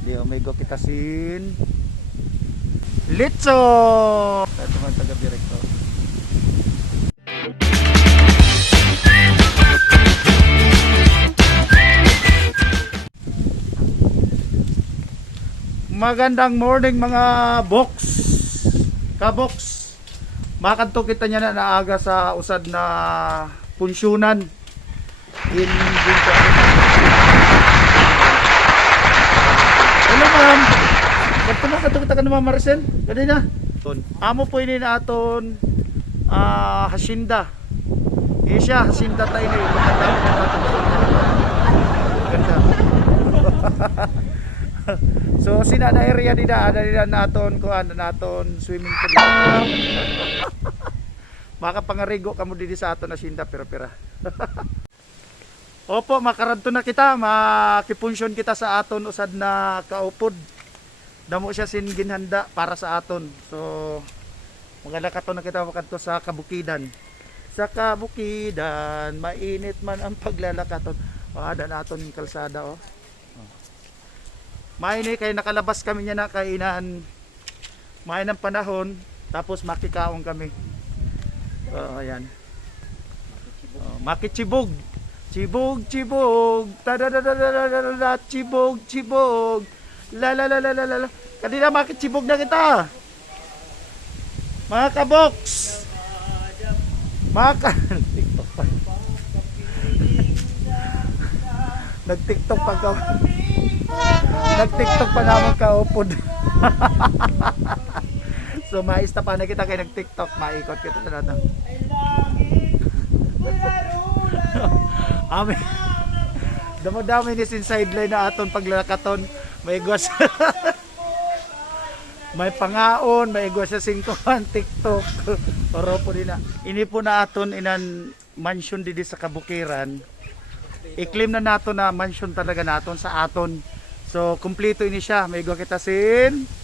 Di omego kita sin Litso. Ito man taga direktor. Magandang morning mga box. Ka-box. Makanto kita niya na naaga sa usad na punsyonan. Hello ma'am. Ba't na kato ka naman Maricel? Gani na. Amo po ini na aton hasinda. Siya hasinda tayo ni. Ganda. So sina na area dida ada naton kuan naton swimming pool. Makapangarigo kamo didi sa aton hasinda pira-pira. Opo, makaradto na kita, makipunsyon kita sa aton usad na kaupod. Damo siya sin ginhanda para sa aton. So magalakaton na kita makadto sa kabukidan. Sa kabukidan, mainit man ang paglalakaton. Ada naton kalsada oh. Maini kay nakalabas kami niya na kainan. Main ng panahon, tapos makikaon kami. Ayan. Makitsibog. Chibog, chibog, tadadadadadadada, chibog, chibog, la la la la la la. Kanina makitsibog na kita. Mga ka-box. TikTok pa. Nag-TikTok pa ka. Nag-TikTok pa naman kaupod. So maista pa na kita kay nag-TikTok, maikot kita na natin. Amin. Damo-dami ni sin sideline na aton paglakaton. May igwas. May pangaon, may igwas sa singkuhan TikTok. Oro po din na. Ini po na aton inan mansion didi sa kabukiran. I-claim na nato na mansion talaga naton sa aton. So kumpleto ini siya. May igwa kita sin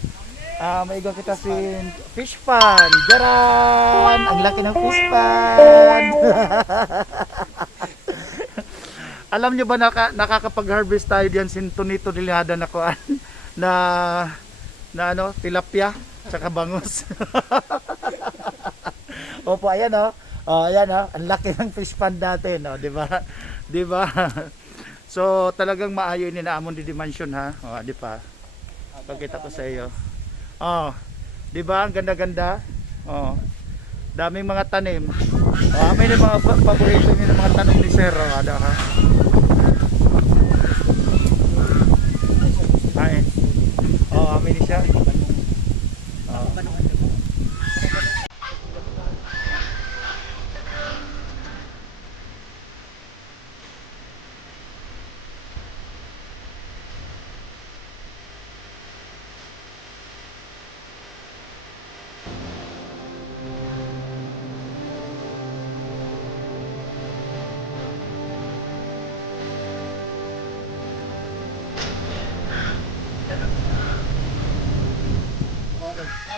fish pan. Jaran! Ang laki ng fish pan. Alam niyo ba nakakapag-harvest tayo diyan sin Tonito Dilihada na kuan na ano, tilapia tsaka bangus. Opo, ayan oh. Ayan oh, ang laki ng fish pan natin, no, di ba? Di ba? So talagang maayo ni naamon di dimension ha. Di ba? Pakita ko sa iyo. Di ba? Ang ganda-ganda. Daming mga tanim. May mga paborito niyo ng mga tanim ni Sir, ada ha. Ay. Amin siya.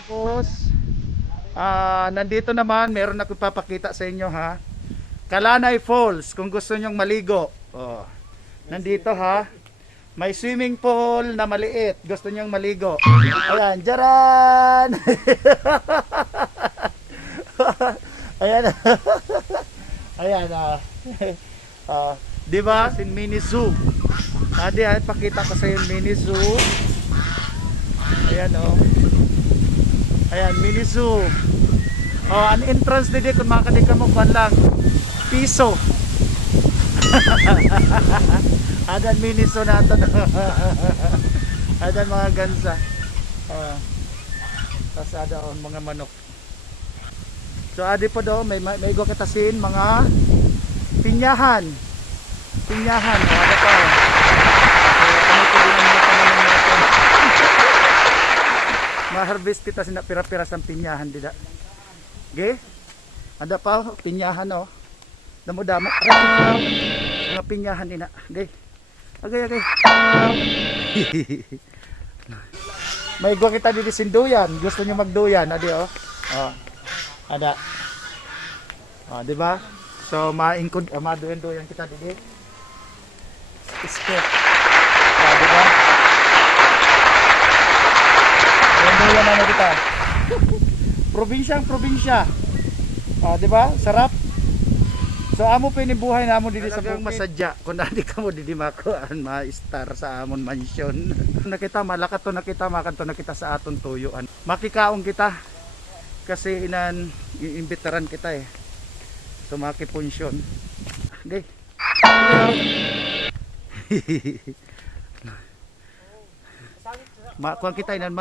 Tapos nandito naman meron ako ipapakita sa inyo ha. Kalanay Falls kung gusto nyong maligo. Nandito ha. May swimming pool na maliit. Gusto nyong maligo. Ayan, jaran. Ayan. Ayan di ba? Sin mini zoo. Ay pakita ko sa inyo mini zoo. Ayan Ayan, mini zoo. Ang entrance dito kung makakadika mo pan lang piso. Adan mini zoo nato. Adan mga gansa. Tapos ada mga manok. So adi po do may go katasin mga pinyahan. Pinyahan, ada pa. Ma-harvest kita sina pira-pira sa pinyahan dida. Okay? Ada pa pinyahan Damo-damo. Mga pinyahan ina. Okay. Okay. May gwa kita dito sinduyan. Gusto niyo magduyan, adi Ada. Di ba? So maduyan kita dito. Step. Di ba? Bibigyan na kita. Probinsyang probinsya. Di ba? Sarap. So amo pinibuhay na amo dili sa bukid. Masadya kun ani ka mo didi makuan ma-star sa amon mansion. Nakita malakat to nakita makanto nakita sa aton tuyuan. Makikaong kita kasi inan iimbitaran kita eh. So makipunsyon. Okay. Kuan kita inan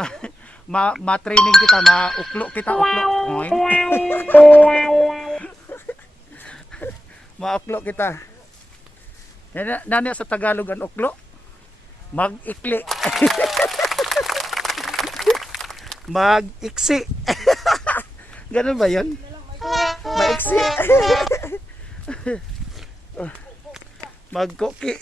ma-training kita, ma-uklo kita, uklo. Ma-uklo kita. Nani sa Tagalog ang uklo? Mag-ikli. Mag-iksi. Ganun ba 'yon? Mag-iksi. Mag-koki.